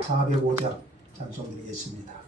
405장 찬송드리겠습니다.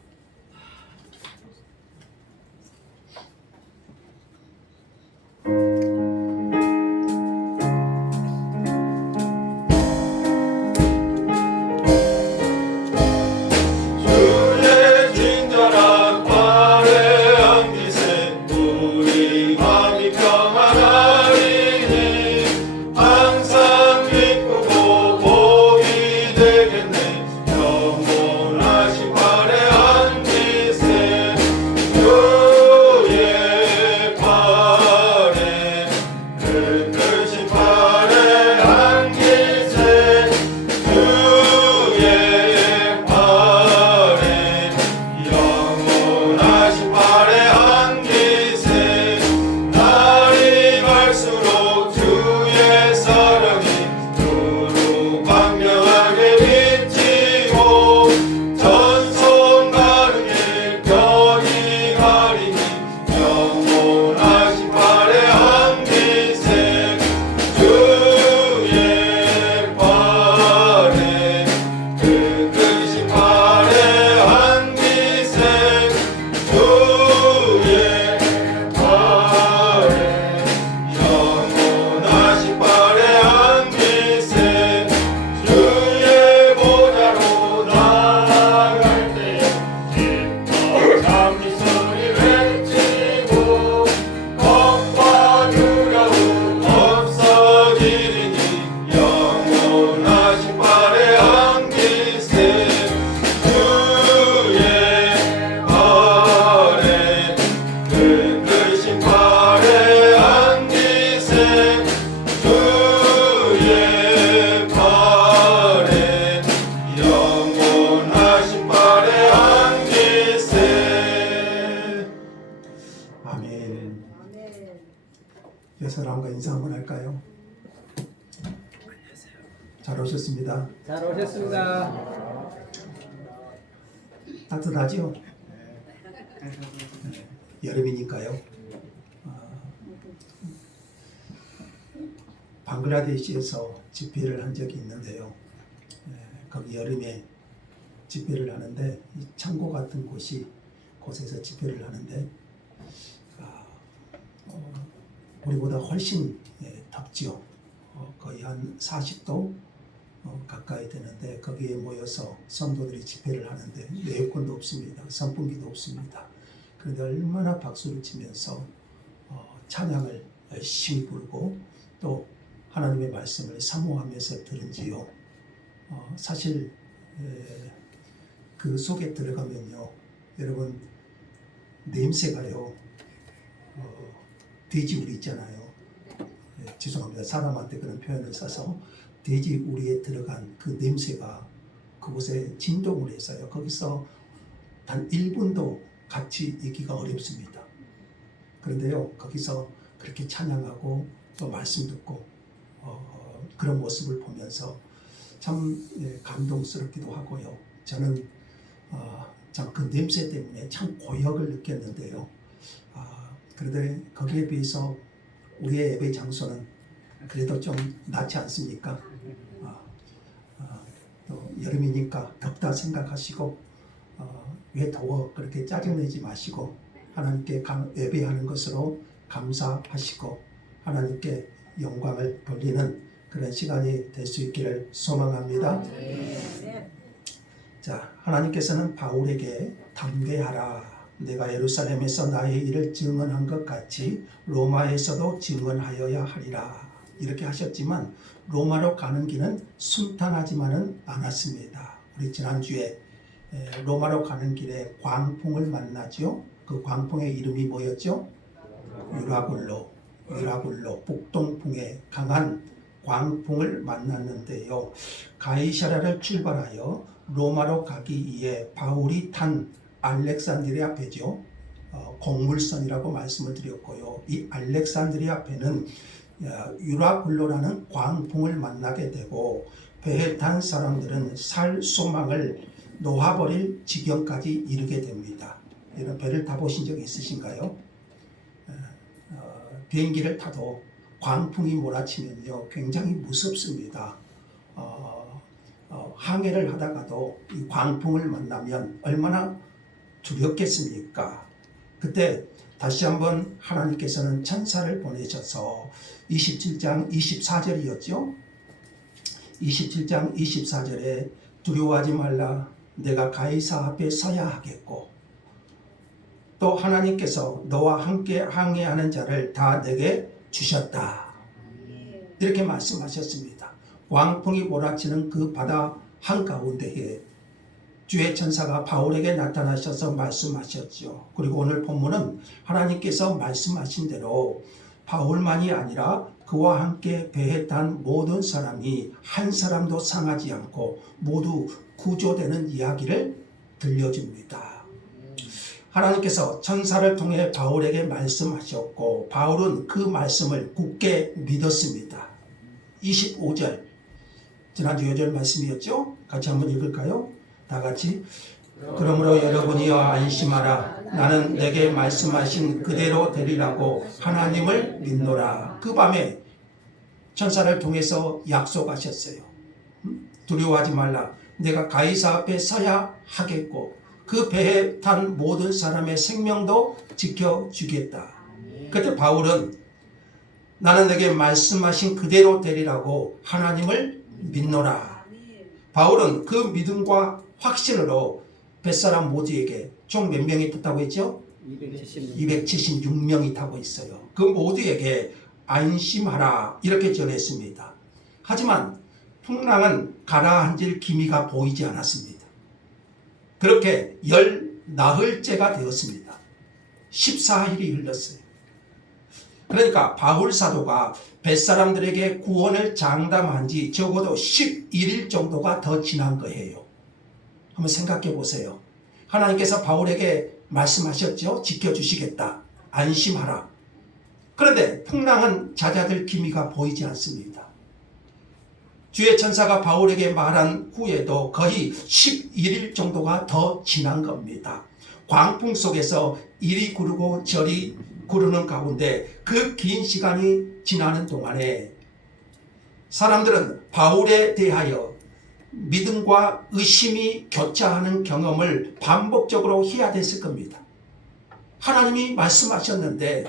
사람과 인사 한번 할까요? 잘 오셨습니다. 잘 오셨습니다. 따뜻하죠? 여름이니까요. 방글라데시에서 집회를 한 적이 있는데요. 거기 여름에 집회를 하는데 창고 같은 곳에서 집회를 하는데 우리보다 훨씬 덥지요. 거의 한 40도 가까이 되는데 거기에 모여서 성도들이 집회를 하는데 에어컨도 없습니다. 선풍기도 없습니다. 그런데 얼마나 박수를 치면서 찬양을 열심히 부르고 또 하나님의 말씀을 사모하면서 들은지요. 사실 그 속에 들어가면요, 여러분 냄새가요, 돼지우리 있잖아요. 죄송합니다. 사람한테 그런 표현을 써서 돼지우리에 들어간 그 냄새가 그곳에 진동을 해서요. 거기서 단 1분도 같이 있기가 어렵습니다. 그런데요, 거기서 그렇게 찬양하고 또 말씀 듣고 그런 모습을 보면서 참 감동스럽기도 하고요. 저는 참 그 냄새 때문에 참 고역을 느꼈는데요. 그런데 거기에 비해서 우리의 예배 장소는 그래도 좀 낫지 않습니까? 또 여름이니까 덥다 생각하시고 왜 더워 그렇게 짜증내지 마시고 하나님께 예배하는 것으로 감사하시고 하나님께 영광을 돌리는 그런 시간이 될 수 있기를 소망합니다. 자, 하나님께서는 바울에게 담대하라. 내가 예루살렘에서 나의 일을 증언한 것 같이 로마에서도 증언하여야 하리라. 이렇게 하셨지만 로마로 가는 길은 순탄하지만은 않았습니다. 우리 지난주에 로마로 가는 길에 광풍을 만나죠. 그 광풍의 이름이 뭐였죠? 유라굴로, 북동풍의 강한 광풍을 만났는데요. 가이사랴를 출발하여 로마로 가기 위해 바울이 탄 알렉산드리아 배죠. 곡물선이라고 말씀을 드렸고요. 이 알렉산드리아 배는 유라굴로라는 광풍을 만나게 되고 배에 탄 사람들은 살 소망을 놓아버릴 지경까지 이르게 됩니다. 이런 배를 타보신 적 있으신가요? 비행기를 타도 항해를 하다가도 이 광풍을 만나면 얼마나 두렵겠습니까? 그때 다시 한번 하나님께서는 천사를 보내셔서 27장 24절이었죠. 27장 24절에 두려워하지 말라, 내가 가이사 앞에 서야 하겠고, 또 하나님께서 너와 함께 항해하는 자를 다 내게 주셨다, 이렇게 말씀하셨습니다. 광풍이 몰아치는 그 바다 한가운데에 주의 천사가 바울에게 나타나셔서 말씀하셨죠. 그리고 오늘 본문은 하나님께서 말씀하신 대로 바울만이 아니라 그와 함께 배에 탄 모든 사람이 한 사람도 상하지 않고 모두 구조되는 이야기를 들려줍니다. 하나님께서 천사를 통해 바울에게 말씀하셨고 바울은 그 말씀을 굳게 믿었습니다. 25절, 지난주 요절 말씀이었죠? 같이 한번 읽을까요? 다 같이. 그러므로 여러분이여 안심하라, 나는 내게 말씀하신 그대로 되리라고 하나님을 믿노라. 그 밤에 천사를 통해서 약속하셨어요. 두려워하지 말라, 내가 가이사 앞에 서야 하겠고 그 배에 탄 모든 사람의 생명도 지켜주겠다. 그때 바울은 나는 내게 말씀하신 그대로 되리라고 하나님을 믿노라. 바울은 그 믿음과 확신으로 뱃사람 모두에게 총 몇 명이 탔다고 했죠? 276명이 타고 있어요. 그 모두에게 안심하라 이렇게 전했습니다. 하지만 풍랑은 가라앉을 기미가 보이지 않았습니다. 그렇게 열 나흘째가 되었습니다. 14일이 흘렀어요. 그러니까 바울 사도가 뱃사람들에게 구원을 장담한 지 적어도 11일 정도가 더 지난 거예요. 한번 생각해 보세요. 하나님께서 바울에게 말씀하셨죠. 지켜주시겠다. 안심하라. 그런데 풍랑은 잦아들 기미가 보이지 않습니다. 주의 천사가 바울에게 말한 후에도 거의 11일 정도가 더 지난 겁니다. 광풍 속에서 이리 구르고 저리 구르는 가운데 그 긴 시간이 지나는 동안에 사람들은 바울에 대하여 믿음과 의심이 교차하는 경험을 반복적으로 해야 됐을 겁니다. 하나님이 말씀하셨는데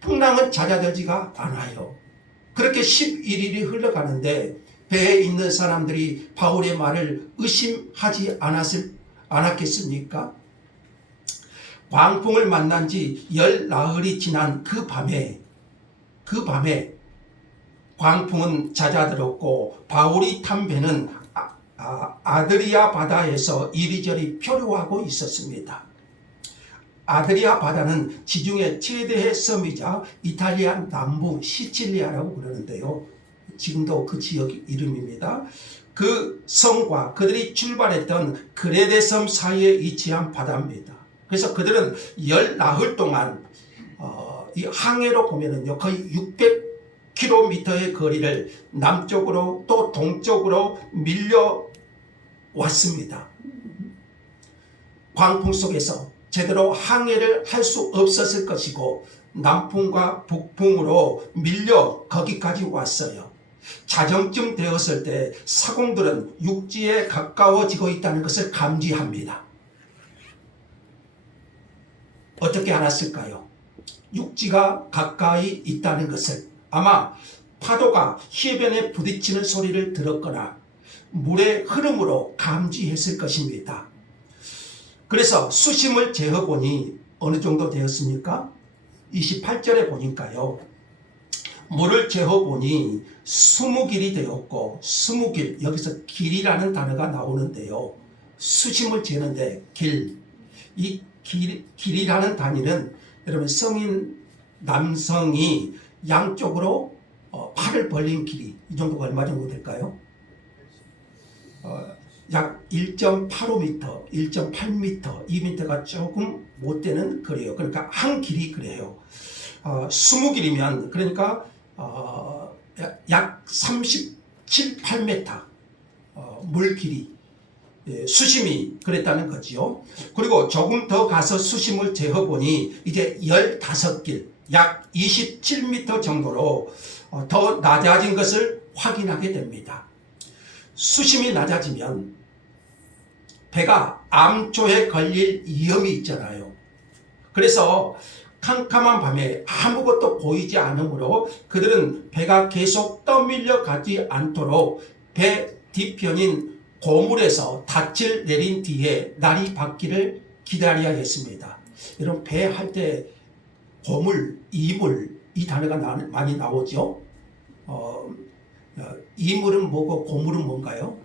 풍랑은 잦아들지가 않아요. 그렇게 11일이 흘러가는데 배에 있는 사람들이 바울의 말을 의심하지 않았겠습니까? 광풍을 만난 지 열 나흘이 지난 그 밤에 광풍은 잦아들었고 바울이 탄 배는 아드리아 바다에서 이리저리 표류하고 있었습니다. 아드리아 바다는 지중해 최대의 섬이자 이탈리아 남부 시칠리아라고 그러는데요. 지금도 그 지역 이름입니다. 그 섬과 그들이 출발했던 그레데 섬 사이에 위치한 바다입니다. 그래서 그들은 열 나흘 동안 이 항해로 보면은요 거의 600km의 거리를 남쪽으로 또 동쪽으로 밀려왔습니다. 광풍 속에서 제대로 항해를 할 수 없었을 것이고 남풍과 북풍으로 밀려 거기까지 왔어요. 자정쯤 되었을 때 사공들은 육지에 가까워지고 있다는 것을 감지합니다. 어떻게 알았을까요? 육지가 가까이 있다는 것을 아마 파도가 해변에 부딪히는 소리를 들었거나 물의 흐름으로 감지했을 것입니다. 그래서 수심을 재어보니 어느 정도 되었습니까? 28절에 보니까요. 물을 재어보니 20길이 되었고 20길, 여기서 길이라는 단어가 나오는데요. 수심을 재는데 이 길이라는 단위는 여러분 성인 남성이 양쪽으로 팔을 벌린 길이 이 정도가 얼마 정도 될까요? 약 1.85m, 1.8m, 2m가 조금 못 되는 거리예요. 그러니까 한 길이 그래요. 20길이면 그러니까 약 37, 8m 물 길이, 수심이 그랬다는 거지요. 그리고 조금 더 가서 수심을 재어보니 이제 15길, 약 27m 정도로 더 낮아진 것을 확인하게 됩니다. 수심이 낮아지면 배가 암초에 걸릴 위험이 있잖아요. 그래서 캄캄한 밤에 아무것도 보이지 않으므로 그들은 배가 계속 떠밀려 가지 않도록 배 뒤편인 고물에서 닻을 내린 뒤에 날이 밝기를 기다려야 했습니다. 여러분, 배 할 때 고물, 이물 이 단어가 많이 나오죠. 이물은 뭐고 고물은 뭔가요?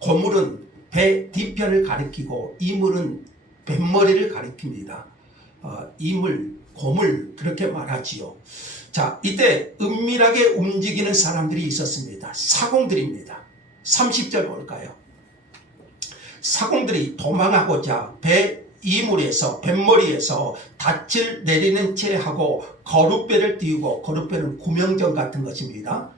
고물은 배 뒤편을 가리키고 이물은 뱃머리를 가리킵니다. 이물, 고물 그렇게 말하지요. 자, 이때 은밀하게 움직이는 사람들이 있었습니다. 사공들입니다. 30절 볼까요? 사공들이 도망하고자 배 이물에서 뱃머리에서 닻을 내리는 채 하고 거룻배를 띄우고, 거룻배는 구명정 같은 것입니다.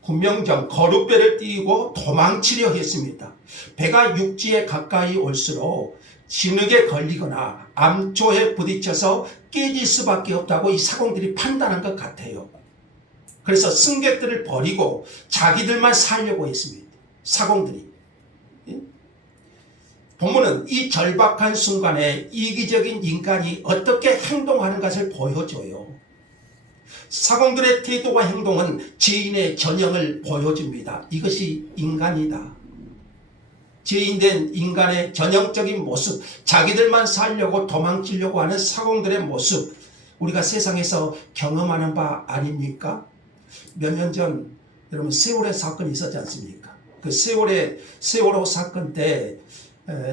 구명정, 거룻배를 띄우고 도망치려 했습니다. 배가 육지에 가까이 올수록 진흙에 걸리거나 암초에 부딪혀서 깨질 수밖에 없다고 이 사공들이 판단한 것 같아요. 그래서 승객들을 버리고 자기들만 살려고 했습니다. 사공들이. 본문은 이 절박한 순간에 이기적인 인간이 어떻게 행동하는 것을 보여줘요. 사공들의 태도와 행동은 죄인의 전형을 보여줍니다. 이것이 인간이다. 죄인된 인간의 전형적인 모습, 자기들만 살려고 도망치려고 하는 사공들의 모습, 우리가 세상에서 경험하는 바 아닙니까? 몇 년 전 여러분 세월의 사건이 있었지 않습니까? 그 세월호 사건 때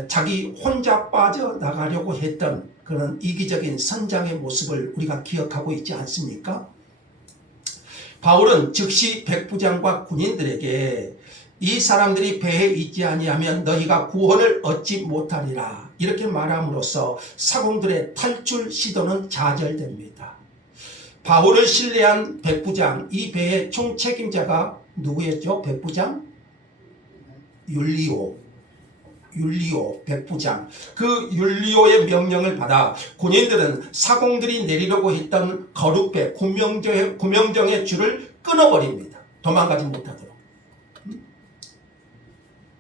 자기 혼자 빠져나가려고 했던 그런 이기적인 선장의 모습을 우리가 기억하고 있지 않습니까? 바울은 즉시 백부장과 군인들에게 이 사람들이 배에 있지 아니하면 너희가 구원을 얻지 못하리라 이렇게 말함으로써 사공들의 탈출 시도는 좌절됩니다. 바울을 신뢰한 백부장, 이 배의 총책임자가 누구였죠? 백부장? 율리오 백부장. 그 율리오의 명령을 받아 군인들은 사공들이 내리려고 했던 거룻배 구명정의 줄을 끊어버립니다. 도망가지 못하도록.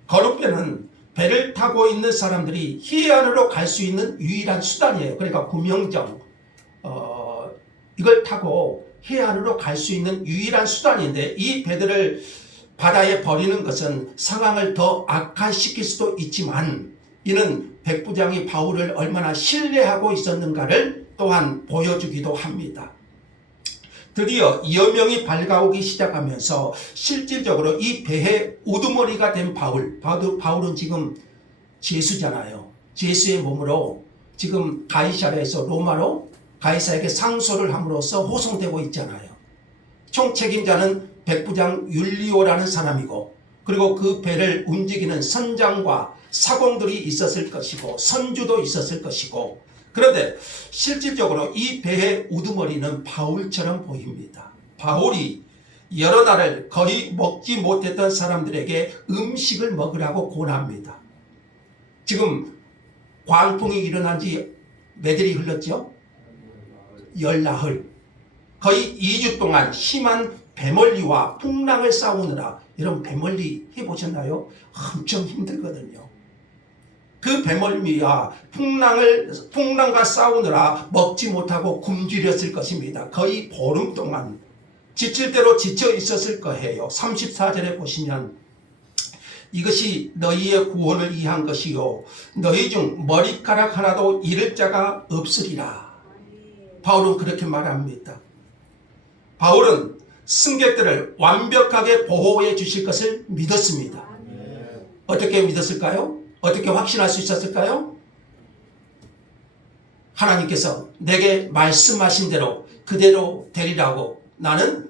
거룻배는 배를 타고 있는 사람들이 해안으로 갈 수 있는 유일한 수단이에요. 그러니까 구명정 이걸 타고 해안으로 갈 수 있는 유일한 수단인데, 이 배들을 바다에 버리는 것은 상황을 더 악화시킬 수도 있지만 이는 백부장이 바울을 얼마나 신뢰하고 있었는가를 또한 보여주기도 합니다. 드디어 여명이 밝아오기 시작하면서 실질적으로 이 배의 우두머리가 된 바울은 지금 죄수잖아요. 죄수의 몸으로 지금 가이사랴에서 로마로 가이사에게 상소를 함으로써 호송되고 있잖아요. 총책임자는 백부장 율리오라는 사람이고, 그리고 그 배를 움직이는 선장과 사공들이 있었을 것이고 선주도 있었을 것이고, 그런데 실질적으로 이 배의 우두머리는 바울처럼 보입니다. 바울이 여러 날을 거의 먹지 못했던 사람들에게 음식을 먹으라고 권합니다. 지금 광풍이 일어난 지 며칠이 흘렀죠? 열나흘. 거의 2주 동안 심한 배멀리와 풍랑을 싸우느라, 여러분 배멀리 해보셨나요? 엄청 힘들거든요. 그 배멀미와 풍랑과 싸우느라 먹지 못하고 굶주렸을 것입니다. 거의 보름 동안 지칠 대로 지쳐 있었을 거예요. 34절에 보시면 이것이 너희의 구원을 위한 것이요 너희 중 머리카락 하나도 잃을 자가 없으리라. 바울은 그렇게 말합니다. 바울은 승객들을 완벽하게 보호해 주실 것을 믿었습니다. 어떻게 믿었을까요? 어떻게 확신할 수 있었을까요? 하나님께서 내게 말씀하신 대로 그대로 되리라고 나는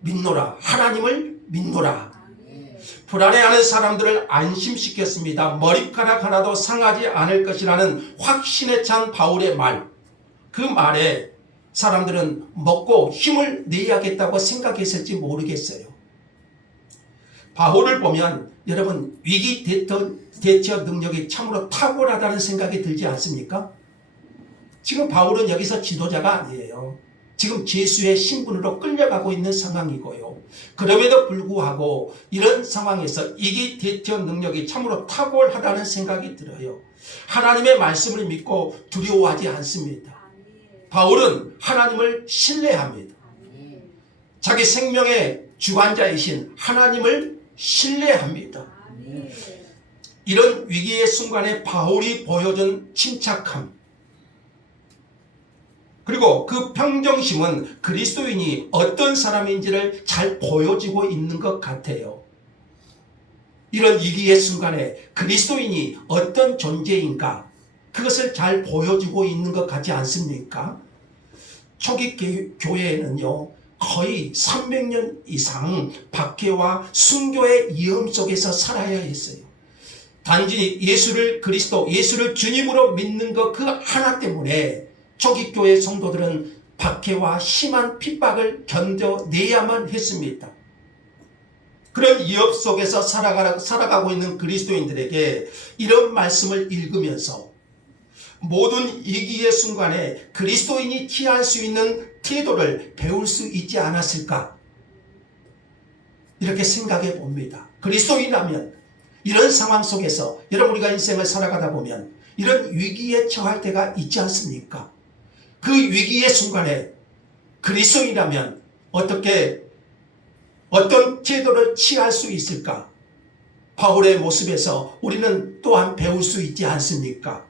믿노라. 하나님을 믿노라. 불안해하는 사람들을 안심시켰습니다. 머리카락 하나도 상하지 않을 것이라는 확신에 찬 바울의 말, 그 말에 사람들은 먹고 힘을 내야겠다고 생각했을지 모르겠어요. 바울을 보면 여러분 위기 대처 능력이 참으로 탁월하다는 생각이 들지 않습니까? 지금 바울은 여기서 지도자가 아니에요. 지금 죄수의 신분으로 끌려가고 있는 상황이고요. 그럼에도 불구하고 이런 상황에서 이기 대처 능력이 참으로 탁월하다는 생각이 들어요. 하나님의 말씀을 믿고 두려워하지 않습니다. 바울은 하나님을 신뢰합니다. 자기 생명의 주관자이신 하나님을 신뢰합니다. 이런 위기의 순간에 바울이 보여준 침착함, 그리고 그 평정심은 그리스도인이 어떤 사람인지를 잘 보여주고 있는 것 같아요. 이런 위기의 순간에 그리스도인이 어떤 존재인가, 그것을 잘 보여주고 있는 것 같지 않습니까? 초기 교회에는요, 거의 300년 이상 박해와 순교의 위험 속에서 살아야 했어요. 단지 예수를 그리스도, 예수를 주님으로 믿는 것 그 하나 때문에 초기 교회 성도들은 박해와 심한 핍박을 견뎌내야만 했습니다. 그런 위협 속에서 살아가고 있는 그리스도인들에게 이런 말씀을 읽으면서 모든 위기의 순간에 그리스도인이 취할 수 있는 태도를 배울 수 있지 않았을까? 이렇게 생각해 봅니다. 그리스도인이라면 이런 상황 속에서 여러분, 우리가 인생을 살아가다 보면 이런 위기에 처할 때가 있지 않습니까? 그 위기의 순간에 그리스도인이라면 어떤 태도를 취할 수 있을까? 바울의 모습에서 우리는 또한 배울 수 있지 않습니까?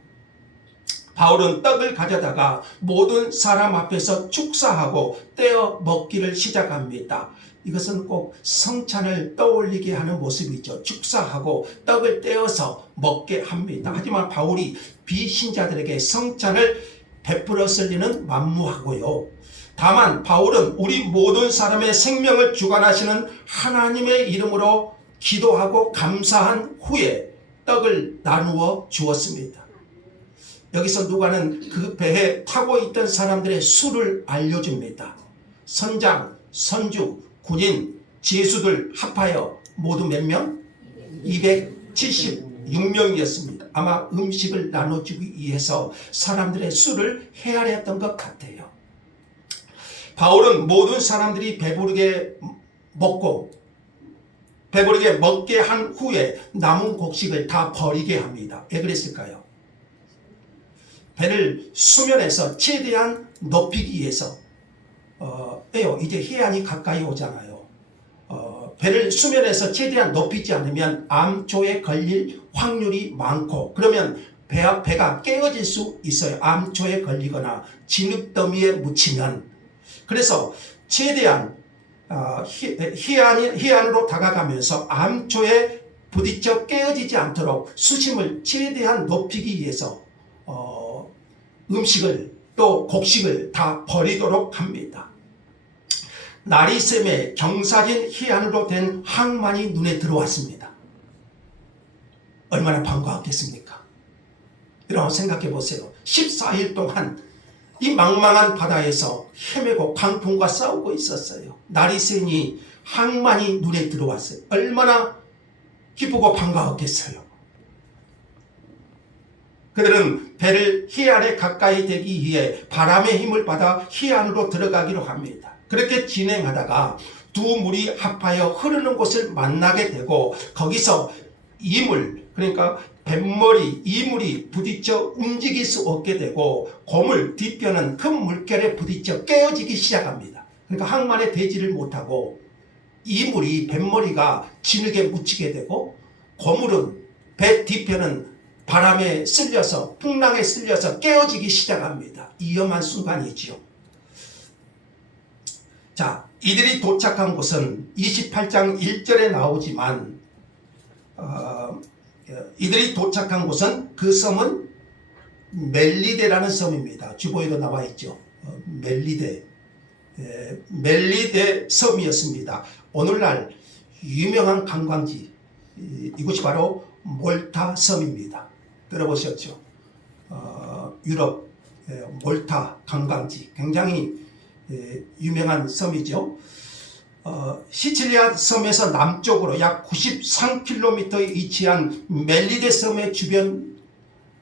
바울은 떡을 가져다가 모든 사람 앞에서 축사하고 떼어 먹기를 시작합니다. 이것은 꼭 성찬을 떠올리게 하는 모습이죠. 축사하고 떡을 떼어서 먹게 합니다. 하지만 바울이 비신자들에게 성찬을 베풀었을 리는 만무하고요. 다만 바울은 우리 모든 사람의 생명을 주관하시는 하나님의 이름으로 기도하고 감사한 후에 떡을 나누어 주었습니다. 여기서 누가는 그 배에 타고 있던 사람들의 수를 알려줍니다. 선장, 선주, 군인, 제수들 합하여 모두 몇 명? 276명이었습니다. 아마 음식을 나눠주기 위해서 사람들의 수를 헤아렸던 것 같아요. 바울은 모든 사람들이 배부르게 먹게 한 후에 남은 곡식을 다 버리게 합니다. 왜 그랬을까요? 배를 수면에서 최대한 높이기 위해서 이제 해안이 가까이 오잖아요. 배를 수면에서 최대한 높이지 않으면 암초에 걸릴 확률이 많고, 그러면 배가 깨어질 수 있어요. 암초에 걸리거나 진흙더미에 묻히면. 그래서 최대한 해안으로 다가가면서 암초에 부딪혀 깨어지지 않도록 수심을 최대한 높이기 위해서 음식을 또 곡식을 다 버리도록 합니다. 날이 새매 경사진 해안으로 된 항만이 눈에 들어왔습니다. 얼마나 반가웠겠습니까? 여러분 생각해 보세요. 14일 동안 이 망망한 바다에서 헤매고 강풍과 싸우고 있었어요. 날이 새니 항만이 눈에 들어왔어요. 얼마나 기쁘고 반가웠겠어요. 그들은 배를 해안에 가까이 대기 위해 바람의 힘을 받아 해안으로 들어가기로 합니다. 그렇게 진행하다가 두 물이 합하여 흐르는 곳을 만나게 되고, 거기서 이물, 그러니까 이물이 부딪혀 움직일 수 없게 되고, 고물 뒤편은 큰 물결에 부딪혀 깨어지기 시작합니다. 그러니까 항만에 대지를 못하고 이물이 뱃머리가 진흙에 묻히게 되고, 고물은 배 뒤편은 바람에 쓸려서, 풍랑에 쓸려서 깨어지기 시작합니다. 위험한 순간이지요. 자, 이들이 도착한 곳은 28장 1절에 나오지만 이들이 도착한 곳은, 그 섬은 멜리데라는 섬입니다. 주보에도 나와 있죠. 멜리데 섬이었습니다. 오늘날 유명한 관광지, 이곳이 바로 몰타 섬입니다. 들어보셨죠? 유럽 몰타 관광지, 굉장히 유명한 섬이죠. 시칠리아 섬에서 남쪽으로 약 93km에 위치한 멜리데 섬의 주변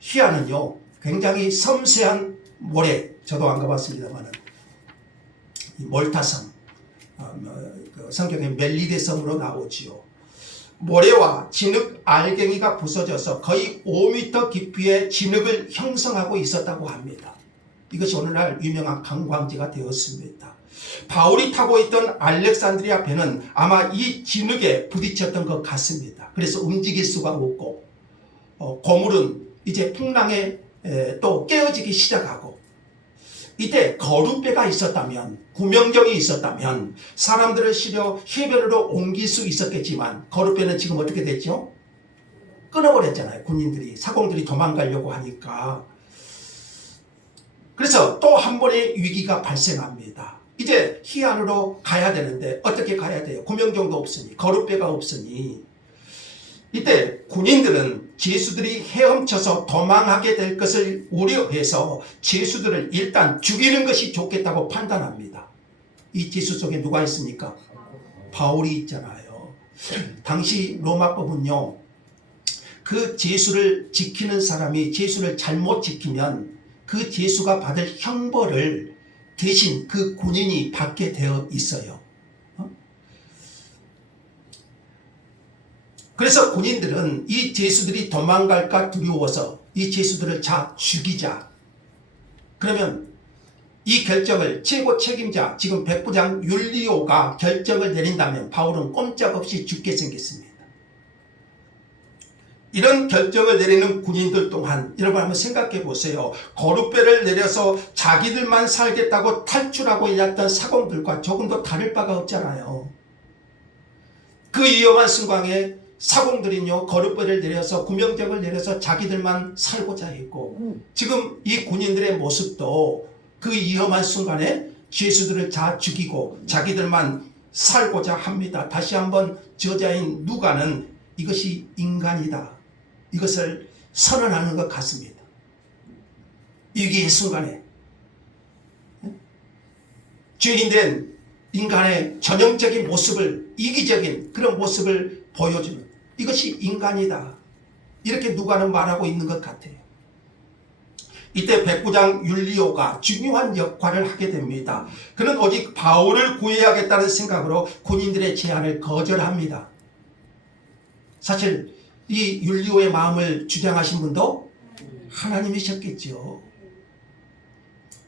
해안은요, 굉장히 섬세한 모래, 저도 안 가봤습니다만은 이 몰타성, 그 성경에 멜리데 섬으로 나오지요. 모래와 진흙 알갱이가 부서져서 거의 5m 깊이의 진흙을 형성하고 있었다고 합니다. 이것이 오늘날 유명한 관광지가 되었습니다. 바울이 타고 있던 알렉산드리아 배는 아마 이 진흙에 부딪혔던 것 같습니다. 그래서 움직일 수가 없고 고물은 이제 풍랑에 또 깨어지기 시작하고, 이때 거룻배가 있었다면, 구명정이 있었다면 사람들을 실어 해변으로 옮길 수 있었겠지만, 거룻배는 지금 어떻게 됐죠? 끊어버렸잖아요. 군인들이, 사공들이 도망가려고 하니까. 그래서 또 한 번의 위기가 발생합니다. 이제 희안으로 가야 되는데 어떻게 가야 돼요? 구명정도 없으니, 거룻배가 없으니. 이때 군인들은 죄수들이 헤엄쳐서 도망하게 될 것을 우려해서 죄수들을 일단 죽이는 것이 좋겠다고 판단합니다. 이 죄수 속에 누가 있습니까? 바울이 있잖아요. 당시 로마법은요, 그 죄수를 지키는 사람이 죄수를 잘못 지키면 그 죄수가 받을 형벌을 대신 그 군인이 받게 되어 있어요. 그래서 군인들은 이 죄수들이 도망갈까 두려워서 이 죄수들을 죽이자. 그러면 이 결정을 최고 책임자, 지금 백부장 율리오가 결정을 내린다면 바울은 꼼짝없이 죽게 생겼습니다. 이런 결정을 내리는 군인들 동안 여러분 한번 생각해 보세요. 거룻배를 내려서 자기들만 살겠다고 탈출하고 일했던 사공들과 조금도 다를 바가 없잖아요. 그 위험한 순간에 사공들은요, 거룻배를 내려서 구명정을 내려서 자기들만 살고자 했고, 지금 이 군인들의 모습도 그 위험한 순간에 죄수들을 다 죽이고 자기들만 살고자 합니다. 다시 한번 저자인 누가는 이것이 인간이다, 이것을 선언하는 것 같습니다. 위기의 순간에 죄인된 인간의 전형적인 모습을, 이기적인 그런 모습을 보여주는, 이것이 인간이다, 이렇게 누가는 말하고 있는 것 같아요. 이때 백부장 율리오가 중요한 역할을 하게 됩니다. 그는 오직 바울을 구해야겠다는 생각으로 군인들의 제안을 거절합니다. 사실 이 율리오의 마음을 주장하신 분도 하나님이셨겠죠.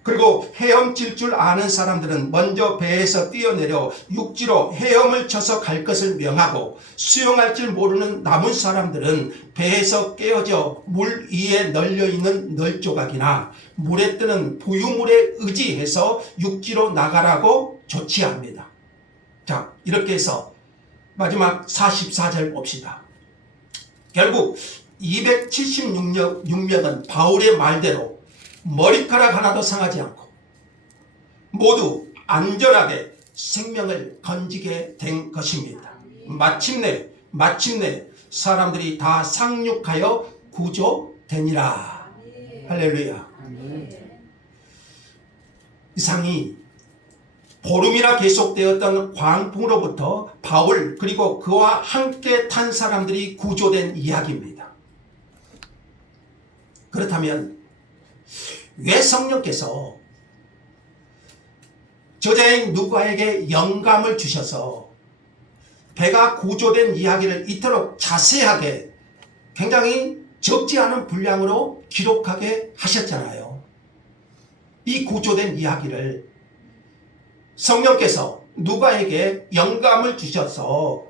그리고 헤엄칠 줄 아는 사람들은 먼저 배에서 뛰어내려 육지로 헤엄을 쳐서 갈 것을 명하고, 수영할 줄 모르는 남은 사람들은 배에서 깨어져 물 위에 널려있는 널조각이나 물에 뜨는 부유물에 의지해서 육지로 나가라고 조치합니다. 자, 이렇게 해서 마지막 44절 봅시다. 결국 276명은 바울의 말대로 머리카락 하나도 상하지 않고 모두 안전하게 생명을 건지게 된 것입니다. 마침내 사람들이 다 상륙하여 구조되니라. 할렐루야. 이상이 보름이나 계속되었던 광풍으로부터 바울 그리고 그와 함께 탄 사람들이 구조된 이야기입니다. 그렇다면 왜 성령께서 저자인 누가에게 영감을 주셔서 배가 구조된 이야기를 이토록 자세하게, 굉장히 적지 않은 분량으로 기록하게 하셨잖아요. 이 구조된 이야기를 성령께서 누가에게 영감을 주셔서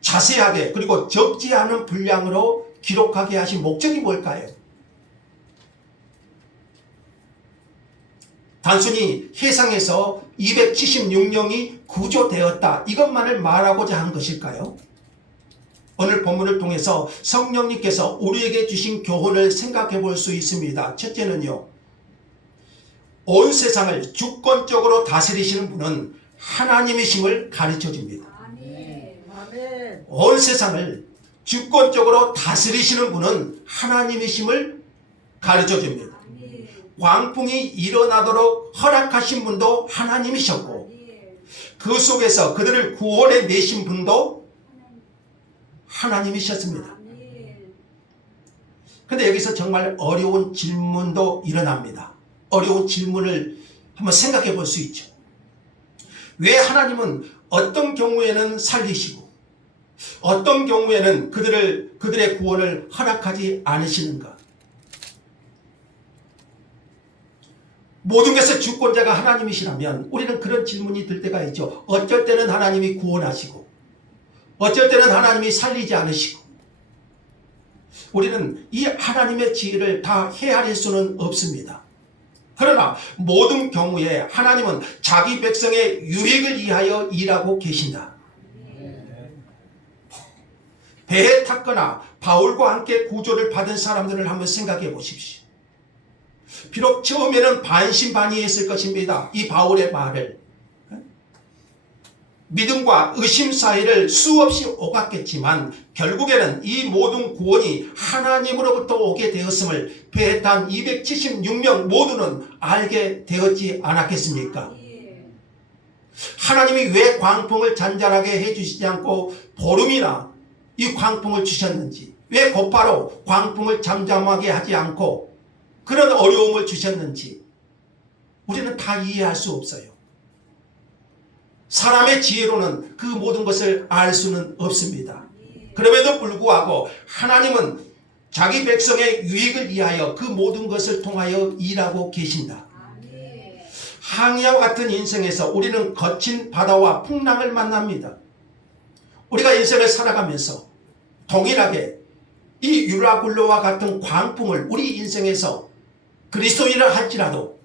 자세하게 그리고 적지 않은 분량으로 기록하게 하신 목적이 뭘까요? 단순히 해상에서 276명이 구조되었다, 이것만을 말하고자 한 것일까요? 오늘 본문을 통해서 성령님께서 우리에게 주신 교훈을 생각해 볼 수 있습니다. 첫째는요, 온 세상을 주권적으로 다스리시는 분은 하나님이심을 가르쳐 줍니다. 온 세상을 주권적으로 다스리시는 분은 하나님이심을 가르쳐 줍니다. 광풍이 일어나도록 허락하신 분도 하나님이셨고, 그 속에서 그들을 구원해 내신 분도 하나님이셨습니다. 그런데 여기서 정말 어려운 질문도 일어납니다. 어려운 질문을 한번 생각해 볼 수 있죠. 왜 하나님은 어떤 경우에는 살리시고 어떤 경우에는 그들의 구원을 허락하지 않으시는가? 모든 것의 주권자가 하나님이시라면 우리는 그런 질문이 들 때가 있죠. 어쩔 때는 하나님이 구원하시고 어쩔 때는 하나님이 살리지 않으시고 우리는 이 하나님의 지혜를 다 헤아릴 수는 없습니다. 그러나 모든 경우에 하나님은 자기 백성의 유익을 위하여 일하고 계신다. 배에 탔거나 바울과 함께 구조를 받은 사람들을 한번 생각해 보십시오. 비록 처음에는 반신반의했을 것입니다. 이 바울의 말을. 믿음과 의심 사이를 수없이 오갔겠지만 결국에는 이 모든 구원이 하나님으로부터 오게 되었음을 배에 탄 276명 모두는 알게 되었지 않았겠습니까? 하나님이 왜 광풍을 잔잔하게 해주시지 않고 보름이나 이 광풍을 주셨는지, 왜 곧바로 광풍을 잠잠하게 하지 않고 그런 어려움을 주셨는지 우리는 다 이해할 수 없어요. 사람의 지혜로는 그 모든 것을 알 수는 없습니다. 그럼에도 불구하고 하나님은 자기 백성의 유익을 위하여 그 모든 것을 통하여 일하고 계신다. 항해와 같은 인생에서 우리는 거친 바다와 풍랑을 만납니다. 우리가 인생을 살아가면서 동일하게 이 유라굴로와 같은 광풍을 우리 인생에서 그리스도인을 할지라도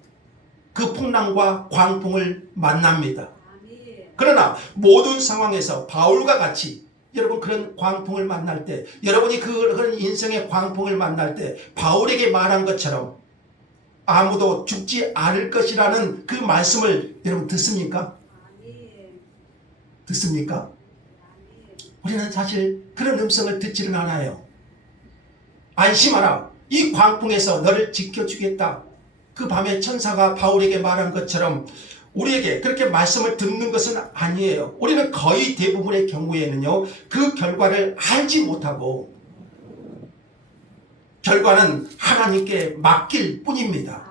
그 풍랑과 광풍을 만납니다. 그러나 모든 상황에서 바울과 같이 여러분 그런 광풍을 만날 때, 여러분이 그런 인생의 광풍을 만날 때 바울에게 말한 것처럼 아무도 죽지 않을 것이라는 그 말씀을 여러분 듣습니까? 듣습니까? 우리는 사실 그런 음성을 듣지는 않아요. 안심하라. 이 광풍에서 너를 지켜주겠다. 그 밤에 천사가 바울에게 말한 것처럼 우리에게 그렇게 말씀을 듣는 것은 아니에요. 우리는 거의 대부분의 경우에는요, 그 결과를 알지 못하고 결과는 하나님께 맡길 뿐입니다.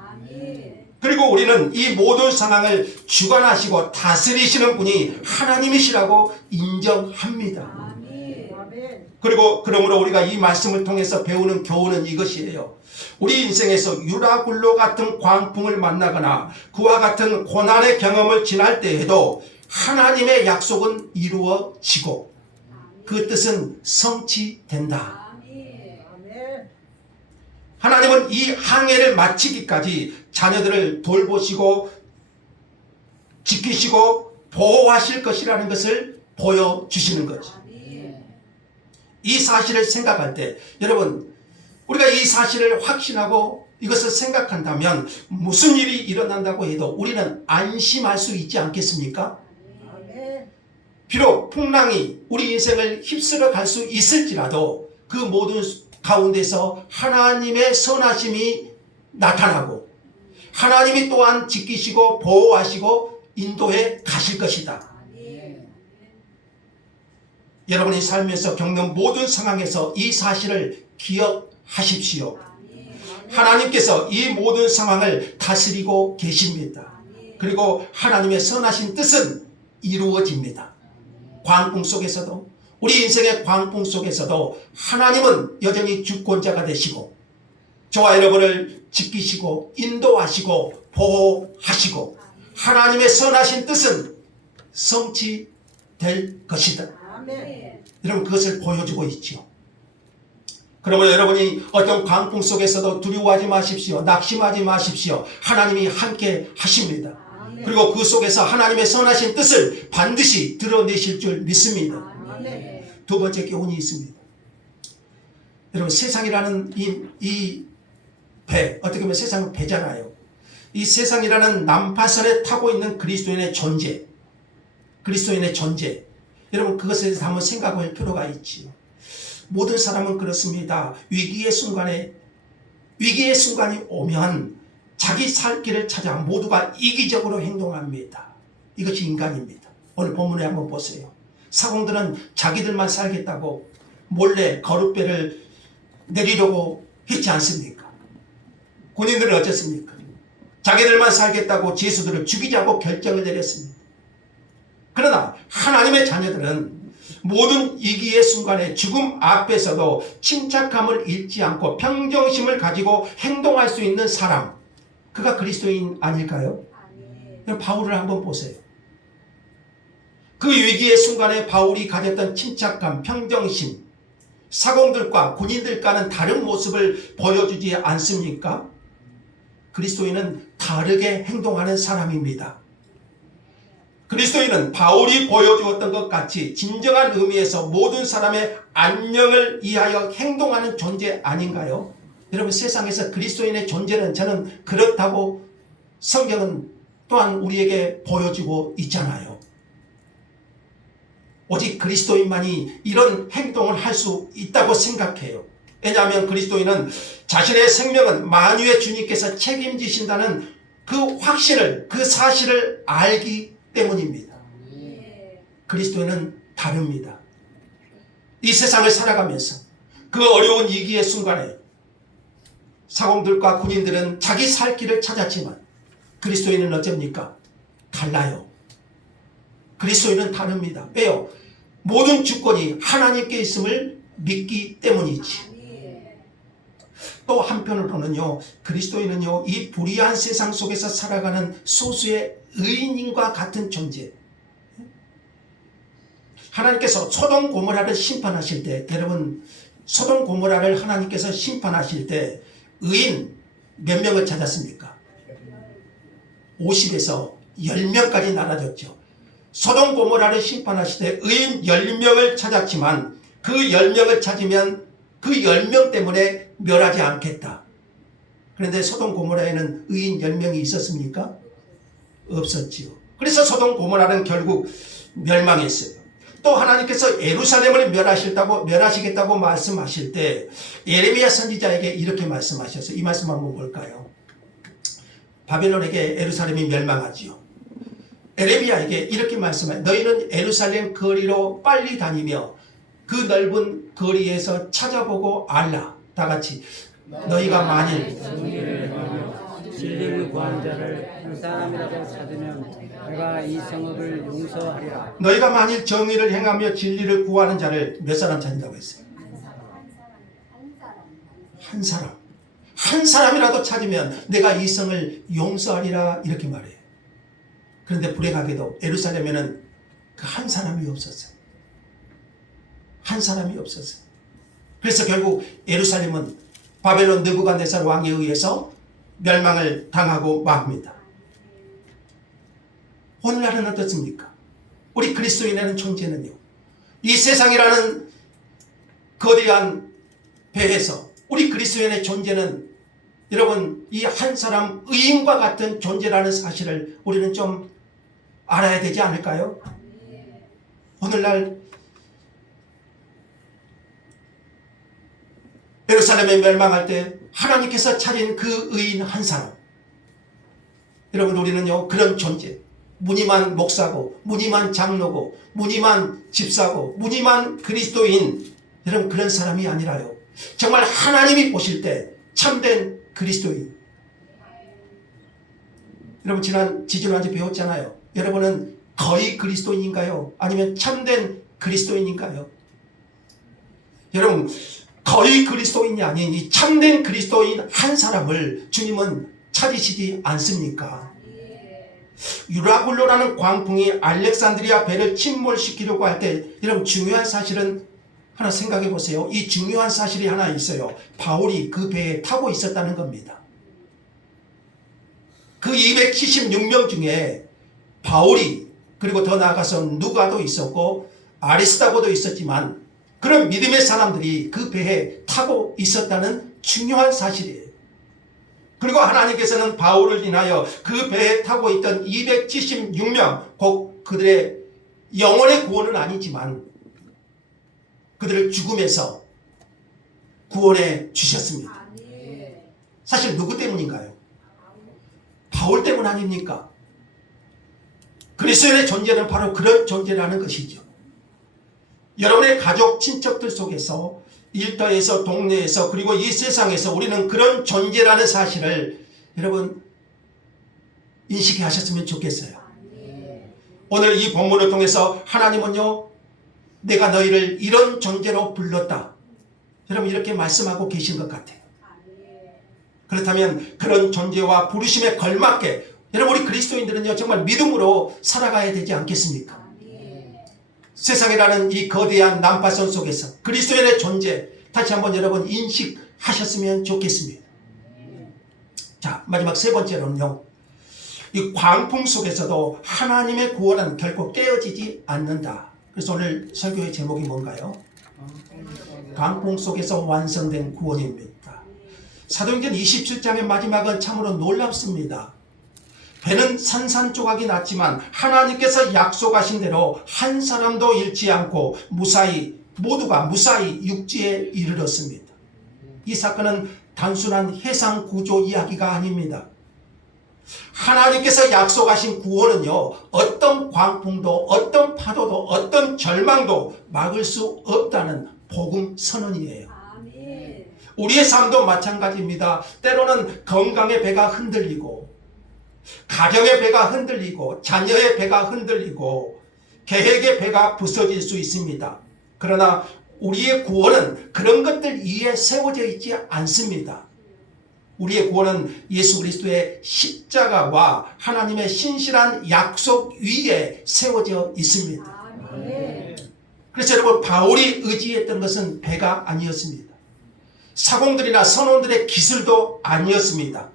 그리고 우리는 이 모든 상황을 주관하시고 다스리시는 분이 하나님이시라고 인정합니다. 그리고 그러므로 우리가 이 말씀을 통해서 배우는 교훈은 이것이에요. 우리 인생에서 유라굴로 같은 광풍을 만나거나 그와 같은 고난의 경험을 지날 때에도 하나님의 약속은 이루어지고 그 뜻은 성취된다. 하나님은 이 항해를 마치기까지 자녀들을 돌보시고 지키시고 보호하실 것이라는 것을 보여주시는 거죠. 이 사실을 생각할 때 여러분 우리가 이 사실을 확신하고 이것을 생각한다면 무슨 일이 일어난다고 해도 우리는 안심할 수 있지 않겠습니까? 비록 풍랑이 우리 인생을 휩쓸어 갈 수 있을지라도 그 모든 가운데서 하나님의 선하심이 나타나고 하나님이 또한 지키시고 보호하시고 인도해 가실 것이다. 여러분이 살면서 겪는 모든 상황에서 이 사실을 기억하십시오. 하나님께서 이 모든 상황을 다스리고 계십니다. 그리고 하나님의 선하신 뜻은 이루어집니다. 광풍 속에서도 우리 인생의 광풍 속에서도 하나님은 여전히 주권자가 되시고 저와 여러분을 지키시고 인도하시고 보호하시고 하나님의 선하신 뜻은 성취될 것이다. 여러분 그것을 보여주고 있죠. 그러므로 여러분이 어떤 광풍 속에서도 두려워하지 마십시오. 낙심하지 마십시오. 하나님이 함께 하십니다. 그리고 그 속에서 하나님의 선하신 뜻을 반드시 드러내실 줄 믿습니다. 두 번째 교훈이 있습니다. 여러분 세상이라는 이 배, 어떻게 보면 세상은 배잖아요. 이 세상이라는 난파선에 타고 있는 그리스도인의 존재, 그리스도인의 존재, 여러분 그것에 대해서 한번 생각할 필요가 있지요. 모든 사람은 그렇습니다. 위기의 순간이 오면 자기 살 길을 찾아 모두가 이기적으로 행동합니다. 이것이 인간입니다. 오늘 본문에 한번 보세요. 사공들은 자기들만 살겠다고 몰래 거룻배를 내리려고 했지 않습니까? 군인들은 어쨌습니까? 자기들만 살겠다고 제수들을 죽이자고 결정을 내렸습니다. 그러나 하나님의 자녀들은 모든 위기의 순간에 죽음 앞에서도 침착함을 잃지 않고 평정심을 가지고 행동할 수 있는 사람, 그가 그리스도인 아닐까요? 그럼 바울을 한번 보세요. 그 위기의 순간에 바울이 가졌던 침착감, 평정심, 사공들과 군인들과는 다른 모습을 보여주지 않습니까? 그리스도인은 다르게 행동하는 사람입니다. 그리스도인은 바울이 보여주었던 것 같이 진정한 의미에서 모든 사람의 안녕을 위하여 행동하는 존재 아닌가요? 여러분, 세상에서 그리스도인의 존재는 저는 그렇다고 성경은 또한 우리에게 보여주고 있잖아요. 오직 그리스도인만이 이런 행동을 할 수 있다고 생각해요. 왜냐하면 그리스도인은 자신의 생명은 만유의 주님께서 책임지신다는 그 확신을, 그 사실을 알기 때문입니다. 그리스도인은 다릅니다. 이 세상을 살아가면서 그 어려운 위기의 순간에 사공들과 군인들은 자기 살 길을 찾았지만 그리스도인은 어쩝니까? 달라요. 그리스도인은 다릅니다. 왜요? 모든 주권이 하나님께 있음을 믿기 때문이지. 또 한편으로는요, 그리스도인은요, 이 불의한 세상 속에서 살아가는 소수의 의인과 같은 존재. 하나님께서 소돔 고모라를 심판하실 때, 여러분, 소돔 고모라를 하나님께서 심판하실 때 의인 몇 명을 찾았습니까? 50에서 10명까지 나눠졌죠. 소돔 고모라를 심판하실 때 의인 10명을 찾았지만 그 10명을 찾으면 그 10명 때문에 멸하지 않겠다. 그런데 소돔 고모라에는 의인 10명이 있었습니까? 없었지요. 그래서 소돔 고모라는 결국 멸망했어요. 또 하나님께서 예루살렘을 멸하시겠다고 말씀하실 때 예레미야 선지자에게 이렇게 말씀하셨어요. 이 말씀 한번 볼까요? 바벨론에게 예루살렘이 멸망하지요. 예레미야에게 이렇게 말씀해요. 너희는 예루살렘 거리로 빨리 다니며 그 넓은 거리에서 찾아보고 알라. 다 같이 너희가 만일 진리를 구하는 자를 한 사람이라도 찾으면 내가 이 성읍을 용서하리라. 너희가 만일 정의를 행하며 진리를 구하는 자를 몇 사람 찾는다고 했어요? 한 사람. 한 사람이라도 찾으면 내가 이 성을 용서하리라 이렇게 말해요. 그런데 불행하게도 예루살렘에는 그 한 사람이 없었어요. 한 사람이 없었어요. 그래서 결국 예루살렘은 바벨론 느부갓네살 왕에 의해서 멸망을 당하고 맙니다. 오늘날은 어떻습니까? 우리 그리스도인이라는 존재는요, 이 세상이라는 거대한 배에서 우리 그리스도인의 존재는 여러분 이 한 사람 의인과 같은 존재라는 사실을 우리는 좀 알아야 되지 않을까요? 오늘날 예루살렘에 멸망할 때 하나님께서 찾은 그 의인 한 사람, 여러분 우리는요 그런 존재, 무늬만 목사고 무늬만 장로고 무늬만 집사고 무늬만 그리스도인, 여러분 그런 사람이 아니라요, 정말 하나님이 보실 때 참된 그리스도인. 여러분 지난주 배웠잖아요. 여러분은 거의 그리스도인인가요? 아니면 참된 그리스도인인가요? 여러분 거의 그리스도인이 아닌 이 참된 그리스도인 한 사람을 주님은 찾으시지 않습니까? 유라굴로라는 광풍이 알렉산드리아 배를 침몰시키려고 할 때 여러분 중요한 사실은 하나 생각해 보세요. 이 중요한 사실이 하나 있어요. 바울이 그 배에 타고 있었다는 겁니다. 그 276명 중에 바울이, 그리고 더 나아가서 누가도 있었고 아리스다고도 있었지만 그런 믿음의 사람들이 그 배에 타고 있었다는 중요한 사실이에요. 그리고 하나님께서는 바울을 인하여 그 배에 타고 있던 276명, 곧 그들의 영혼의 구원은 아니지만 그들을 죽음에서 구원해 주셨습니다. 사실 누구 때문인가요? 바울 때문 아닙니까? 그리스도의 존재는 바로 그런 존재라는 것이죠. 여러분의 가족, 친척들 속에서, 일터에서, 동네에서, 그리고 이 세상에서 우리는 그런 존재라는 사실을 여러분 인식하셨으면 좋겠어요. 오늘 이 본문을 통해서 하나님은요, 내가 너희를 이런 존재로 불렀다. 여러분 이렇게 말씀하고 계신 것 같아요. 그렇다면 그런 존재와 부르심에 걸맞게 여러분 우리 그리스도인들은요 정말 믿음으로 살아가야 되지 않겠습니까? 세상이라는 이 거대한 난파선 속에서 그리스도인의 존재 다시 한번 여러분 인식하셨으면 좋겠습니다. 자, 마지막 세 번째로는요, 이 광풍 속에서도 하나님의 구원은 결코 깨어지지 않는다. 그래서 오늘 설교의 제목이 뭔가요? 광풍 속에서 완성된 구원입니다. 사도행전 27장의 마지막은 참으로 놀랍습니다. 배는 산산조각이 났지만 하나님께서 약속하신 대로 한 사람도 잃지 않고 모두가 무사히 육지에 이르렀습니다. 이 사건은 단순한 해상 구조 이야기가 아닙니다. 하나님께서 약속하신 구원은요, 어떤 광풍도 어떤 파도도 어떤 절망도 막을 수 없다는 복음 선언이에요. 우리의 삶도 마찬가지입니다. 때로는 건강의 배가 흔들리고 가정의 배가 흔들리고 자녀의 배가 흔들리고 계획의 배가 부서질 수 있습니다. 그러나 우리의 구원은 그런 것들 위에 세워져 있지 않습니다. 우리의 구원은 예수 그리스도의 십자가와 하나님의 신실한 약속 위에 세워져 있습니다. 그래서 여러분 바울이 의지했던 것은 배가 아니었습니다. 사공들이나 선원들의 기술도 아니었습니다.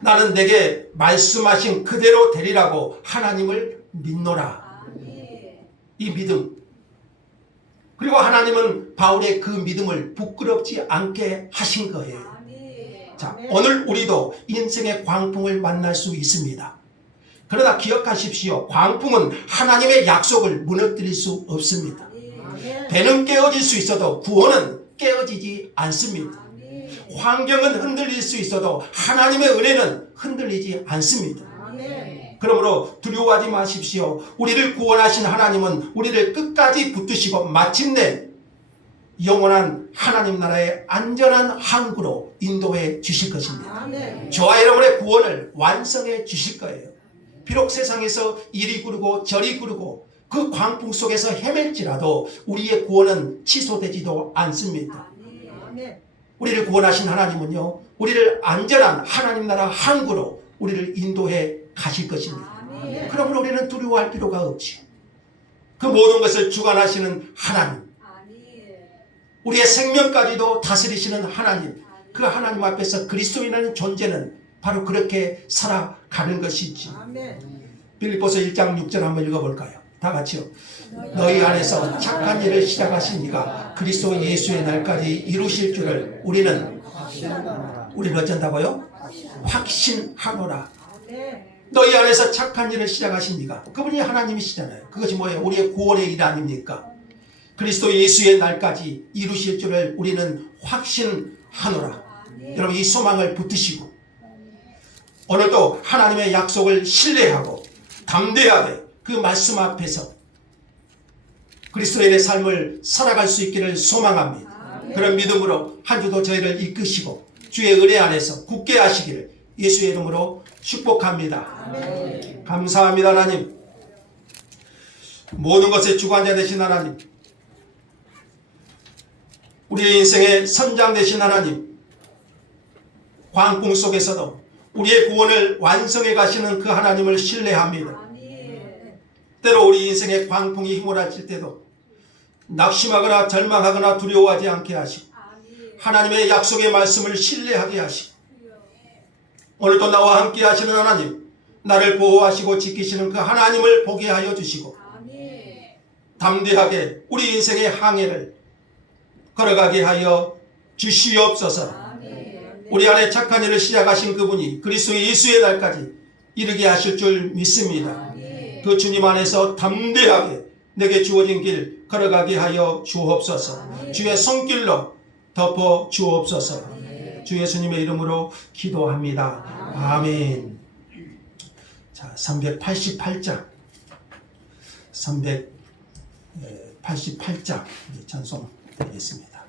나는 내게 말씀하신 그대로 되리라고 하나님을 믿노라. 이 믿음. 그리고 하나님은 바울의 그 믿음을 부끄럽지 않게 하신 거예요. 자, 오늘 우리도 인생의 광풍을 만날 수 있습니다. 그러나 기억하십시오. 광풍은 하나님의 약속을 무너뜨릴 수 없습니다. 배는 깨어질 수 있어도 구원은 깨어지지 않습니다. 환경은 흔들릴 수 있어도 하나님의 은혜는 흔들리지 않습니다. 그러므로 두려워하지 마십시오. 우리를 구원하신 하나님은 우리를 끝까지 붙드시고 마침내 영원한 하나님 나라의 안전한 항구로 인도해 주실 것입니다. 저와 여러분의 구원을 완성해 주실 거예요. 비록 세상에서 이리 구르고 저리 구르고 그 광풍 속에서 헤맬지라도 우리의 구원은 취소되지도 않습니다. 우리를 구원하신 하나님은요, 우리를 안전한 하나님 나라 항구로 우리를 인도해 가실 것입니다. 그러므로 우리는 두려워할 필요가 없지요. 그 모든 것을 주관하시는 하나님, 우리의 생명까지도 다스리시는 하나님, 그 하나님 앞에서 그리스도인이라는 존재는 바로 그렇게 살아가는 것이지. 빌립보서 1장 6절 한번 읽어볼까요? 다 같이요. 너희 안에서 착한 일을 시작하신 이가 그리스도 예수의 날까지 이루실 줄을 우리는 어쩐다고요? 확신하노라. 너희 안에서 착한 일을 시작하신 이가, 그분이 하나님이시잖아요. 그것이 뭐예요? 우리의 구원의 일 아닙니까? 그리스도 예수의 날까지 이루실 줄을 우리는 확신하노라. 여러분 이 소망을 붙드시고 오늘도 하나님의 약속을 신뢰하고 담대하게 그 말씀 앞에서 그리스도인의 삶을 살아갈 수 있기를 소망합니다. 그런 믿음으로 한 주도 저희를 이끄시고 주의 은혜 안에서 굳게 하시기를 예수의 이름으로 축복합니다. 감사합니다. 하나님, 모든 것의 주관자 되신 하나님, 우리의 인생의 선장 되신 하나님, 광풍 속에서도 우리의 구원을 완성해 가시는 그 하나님을 신뢰합니다. 때로 우리 인생의 광풍이 휘몰아칠 때도 낙심하거나 절망하거나 두려워하지 않게 하시고 하나님의 약속의 말씀을 신뢰하게 하시고 오늘도 나와 함께 하시는 하나님, 나를 보호하시고 지키시는 그 하나님을 보게 하여 주시고 담대하게 우리 인생의 항해를 걸어가게 하여 주시옵소서. 우리 안에 착한 일을 시작하신 그분이 그리스도 예수의 날까지 이르게 하실 줄 믿습니다. 그 주님 안에서 담대하게 내게 주어진 길 걸어가게 하여 주옵소서. 주의 손길로 덮어 주옵소서. 주 예수님의 이름으로 기도합니다. 아멘. 자, 388장 찬송 드리겠습니다.